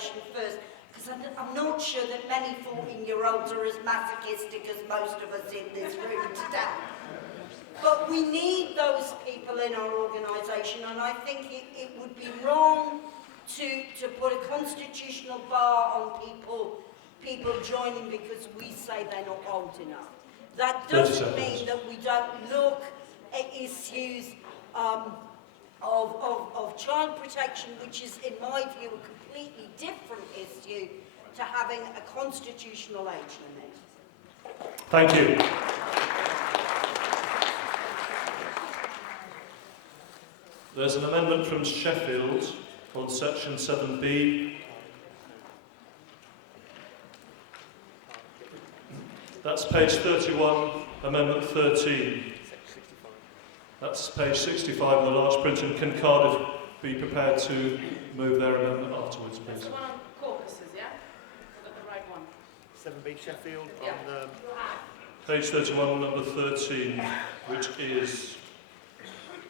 organisation first, because I'm not sure that many 14-year-olds are as masochistic as most of us in this room today. But we need those people in our organisation, and I think it would be wrong to put a constitutional bar on people joining because we say they're not old enough. That doesn't mean that we don't look at issues of child protection, which is, in my view, a completely different issue to having a constitutional age limit. Thank you. There's an amendment from Sheffield on section 7B. That's page 31, amendment 13. That's page 65 of the large print, and can Cardiff be prepared to move their amendment afterwards, please? That's the one on caucuses, yeah? Is that the right one? 7B Sheffield Yeah. on Page 31, number 13, which is...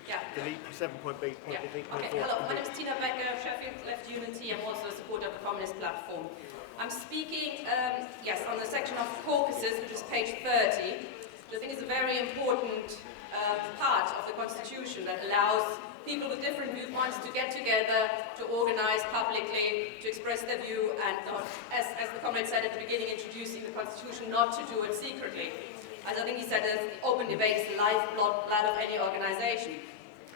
Yeah. delete 7.B. Yeah. Okay, hello, my name is Tina Becker, Sheffield Left Unity. I'm also a supporter of the Communist Platform. I'm speaking, yes, on the section of caucuses, which is page 30, which I think is a very important part of the Constitution that allows people with different viewpoints to get together, to organize publicly, to express their view, and not, as the comrade said at the beginning, introducing the Constitution, not to do it secretly. As I think he said, open debate is the lifeblood of any organization.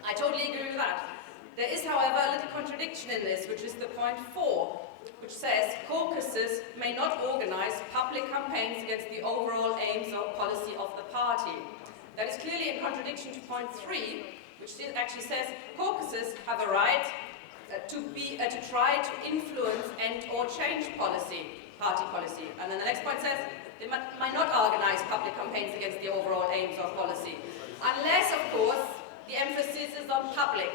I totally agree with that. There is, however, a little contradiction in this, which is the point 4, which says caucuses may not organize public campaigns against the overall aims or policy of the party. That is clearly in contradiction to point 3, which actually says caucuses have a right to try to influence and or change party policy. And then the next point says they might not organize public campaigns against the overall aims of policy. Unless, of course, the emphasis is on public.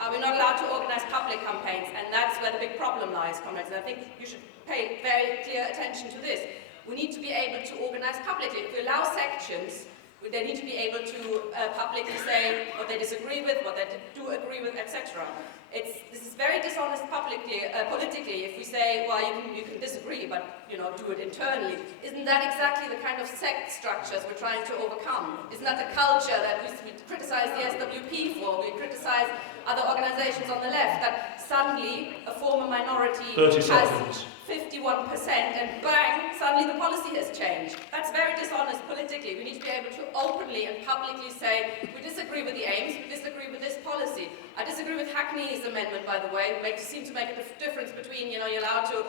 We're not allowed to organize public campaigns, and that's where the big problem lies, comrades. And I think you should pay very clear attention to this. We need to be able to organize publicly. If we allow sections, they need to be able to publicly say what they disagree with, what they do agree with, etc. This is very dishonest politically if we say, well, you can disagree, but do it internally. Isn't that exactly the kind of sect structures we're trying to overcome? Isn't that the culture that we criticize the SWP for? We criticize other organizations on the left, that suddenly a former minority has 51% and bang, suddenly the policy has changed. That's very dishonest politically. We need to be able to openly and publicly say, we disagree with the aims, we disagree with this policy. I disagree with Hackney's amendment, by the way. It seems to make a difference between, you're allowed to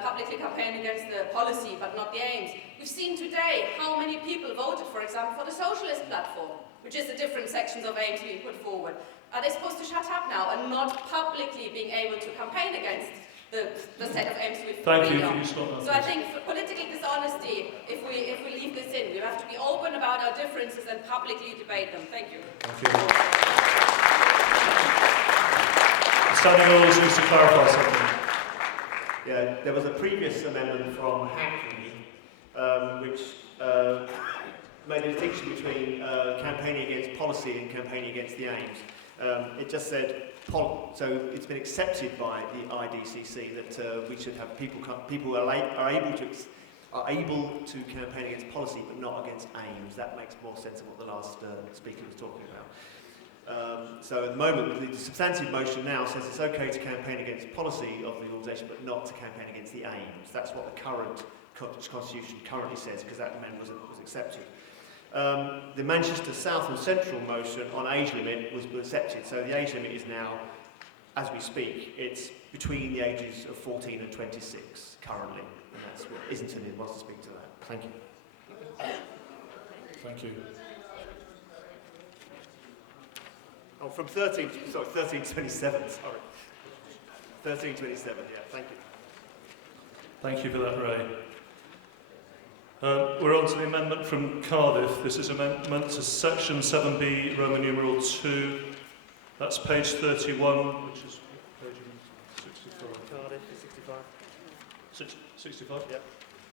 publicly campaign against the policy, but not the aims. We've seen today how many people voted, for example, for the Socialist Platform, which is the different sections of aims being put forward. Are they supposed to shut up now and not publicly being able to campaign against the set of aims we've Thank you. So I think for political dishonesty, if we leave this in, we have to be open about our differences and publicly debate them. Thank you. Thank you. Standing orders needs to clarify something. Yeah, there was a previous amendment from Hackney which made a distinction between campaigning against policy and campaigning against the aims. It just said, so it's been accepted by the IDCC that we should have people are able to campaign against policy but not against aims. That makes more sense than what the last speaker was talking about. So at the moment, the substantive motion now says it's okay to campaign against policy of the organisation but not to campaign against the aims. That's what the current Constitution currently says, because that amendment was accepted. The Manchester South and Central motion on age limit was accepted, so the age limit is now, as we speak, it's between the ages of 14 and 26 currently, and that's what Islington wants to speak to that. Thank you. Thank you. Oh, from 1327, sorry. 1327, yeah, thank you. Thank you for that, Ray. We're on to the amendment from Cardiff. This is amendment to section 7B, Roman numeral 2. That's page 31, which is page 65. Cardiff, 65. 65? Yep.